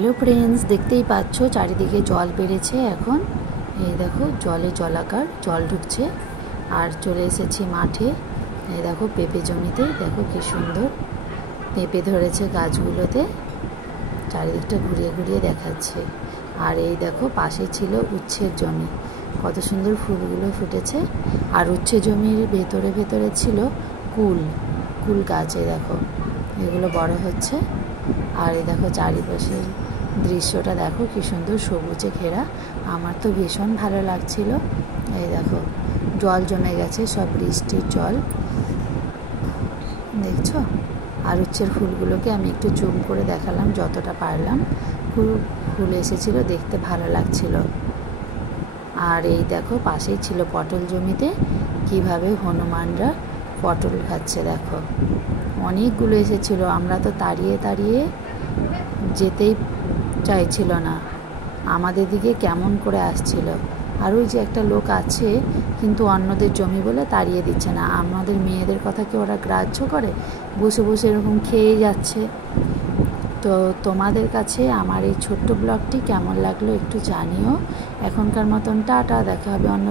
Hello friends, দেখতেই পাচ্ছ চারিদিকে জল বেড়েছে। এখন এই দেখো জলে জলাকার জল ঢুকছে। আর চলে এসেছি মাঠে। এই দেখো পেঁপে জমিতে, দেখো কি সুন্দর পেঁপে ধরেছে গাছগুলোতে। চারিদিকটা ঘুরিয়ে ঘুরিয়ে দেখাচ্ছে। আর এই দেখো পাশে ছিল উচ্ছের জমি, কত সুন্দর ফুলগুলো ফুটেছে। আর উচ্ছে জমির ভেতরে ভেতরে ছিল কুল গাছে, দেখো এগুলো বড় হচ্ছে। আর এই দেখো চারিপাশের দৃশ্যটা দেখো কি সুন্দর সবুজে ঘেরা। আমার তো ভীষণ ভালো লাগছিল। এই দেখো জল জমে গেছে, সব বৃষ্টির জল দেখছো। আর উচ্ছের ফুলগুলোকে আমি একটু জুম করে দেখালাম যতটা পারলাম। ফুল এসেছিল, দেখতে ভালো লাগছিল। আর এই দেখো পাশেই ছিল পটল জমিতে, কিভাবে হনুমানরা পটল খাচ্ছে দেখো। অনেকগুলো এসেছিল, আমরা তো তাড়িয়ে তাড়িয়ে যেতেই চাইছিল না, আমাদের দিকে কেমন করে আসছিল। আর ওই যে একটা লোক আছে, কিন্তু অন্যদের জমি বলে তাড়িয়ে দিচ্ছে না। আমাদের মেয়েদের কথা কি ওরা গ্রাহ্য করে? বসে বসে এরকম খেয়েই যাচ্ছে। তো তোমাদের কাছে আমার এই ছোট্ট ব্লগটি কেমন লাগলো একটু জানিও। এখনকার মতন টাটা, দেখা হবে অন্য